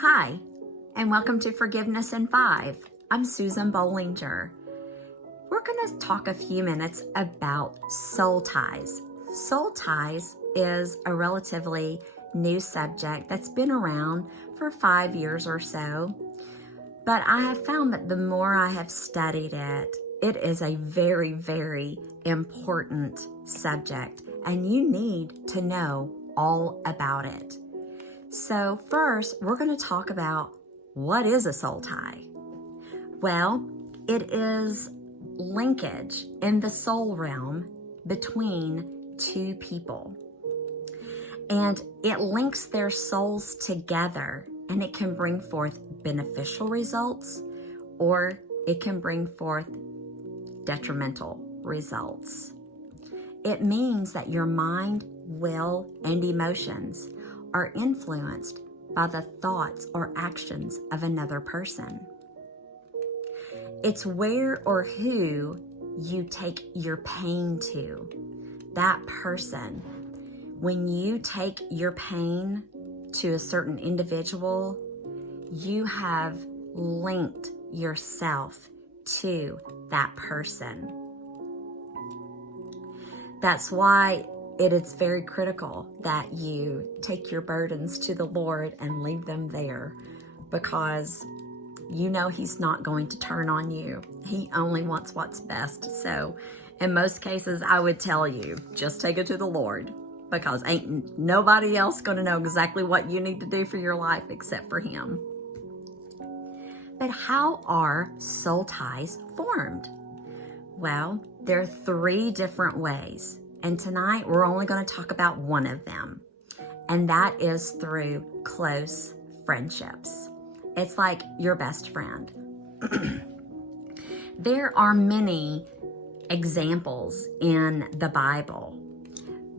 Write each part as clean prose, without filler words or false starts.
Hi, and welcome to Forgiveness in 5. I'm Susan Bolinger. We're going to talk a few minutes about soul ties. Soul ties is a relatively new subject that's been around for 5 years or so, but I have found that the more I have studied it, it is a very, very important subject, and you need to know all about it. So first, we're going to talk about what is a soul tie. Well, it is linkage in the soul realm between two people. And it links their souls together, and it can bring forth beneficial results, or it can bring forth detrimental results. It means that your mind, will, and emotions are influenced by the thoughts or actions of another person. It's where or who you take your pain to. That person. When you take your pain to a certain individual, you have linked yourself to that person. That's why it is very critical that you take your burdens to the Lord and leave them there, because you know He's not going to turn on you. He only wants what's best. So in most cases, I would tell you, just take it to the Lord, because ain't nobody else going to know exactly what you need to do for your life except for Him. But how are soul ties formed? Well, there are 3 different ways. And tonight, we're only going to talk about one of them, and that is through close friendships. It's like your best friend. There are many examples in the Bible,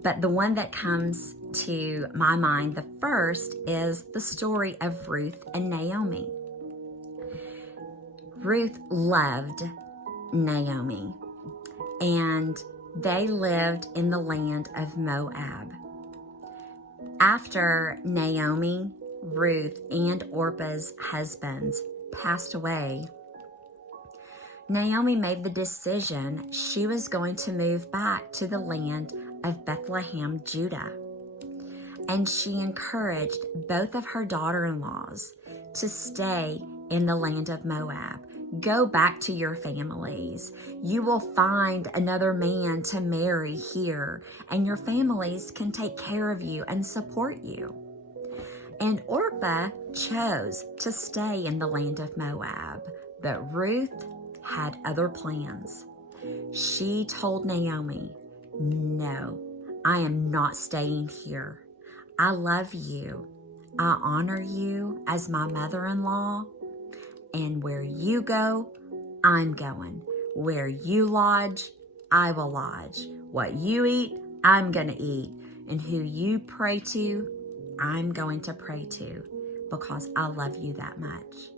but the one that comes to my mind the first is the story of Ruth and Naomi. Ruth loved Naomi, and they lived in the land of Moab. After Naomi, Ruth, and Orpah's husbands passed away, Naomi made the decision she was going to move back to the land of Bethlehem, Judah. And she encouraged both of her daughter-in-laws to stay in the land of Moab. Go back to your families. You will find another man to marry here, and your families can take care of you and support you. And Orpah chose to stay in the land of Moab, but Ruth had other plans. She told Naomi, "No, I am not staying here. I love you. I honor you as my mother-in-law. And where you go, I'm going. Where you lodge, I will lodge. What you eat, I'm going to eat. And who you pray to, I'm going to pray to, because I love you that much."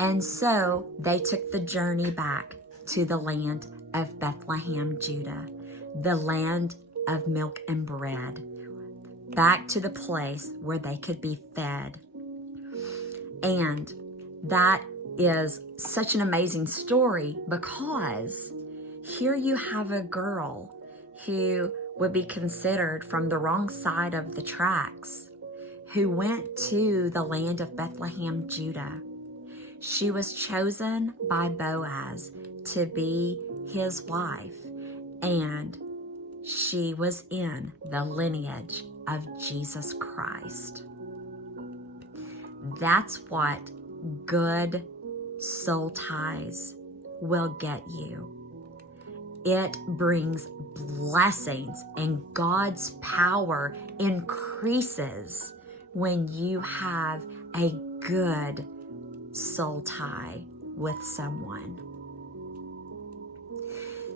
And so they took the journey back to the land of Bethlehem, Judah, the land of milk and bread, back to the place where they could be fed. And that is such an amazing story, because here you have a girl who would be considered from the wrong side of the tracks, who went to the land of Bethlehem, Judah. She was chosen by Boaz to be his wife, and she was in the lineage of Jesus Christ. That's what good soul ties will get you. It brings blessings, and God's power increases when you have a good soul tie with someone.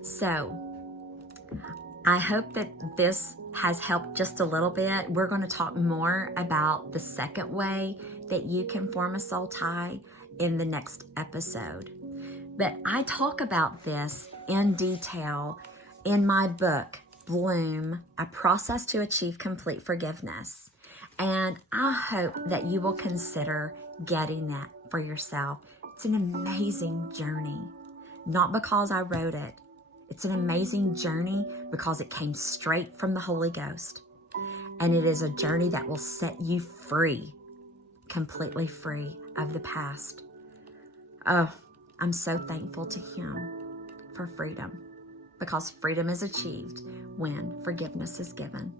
So, I hope that this has helped just a little bit. We're going to talk more about the second way that you can form a soul tie in the next episode. But I talk about this in detail in my book, Bloom, A Process to Achieve Complete Forgiveness. And I hope that you will consider getting that for yourself. It's an amazing journey, not because I wrote it. It's an amazing journey because it came straight from the Holy Ghost. And it is a journey that will set you free, completely free of the past. Oh, I'm so thankful to Him for freedom, because freedom is achieved when forgiveness is given.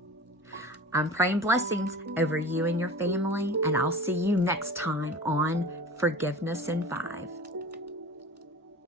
I'm praying blessings over you and your family, and I'll see you next time on Forgiveness in 5.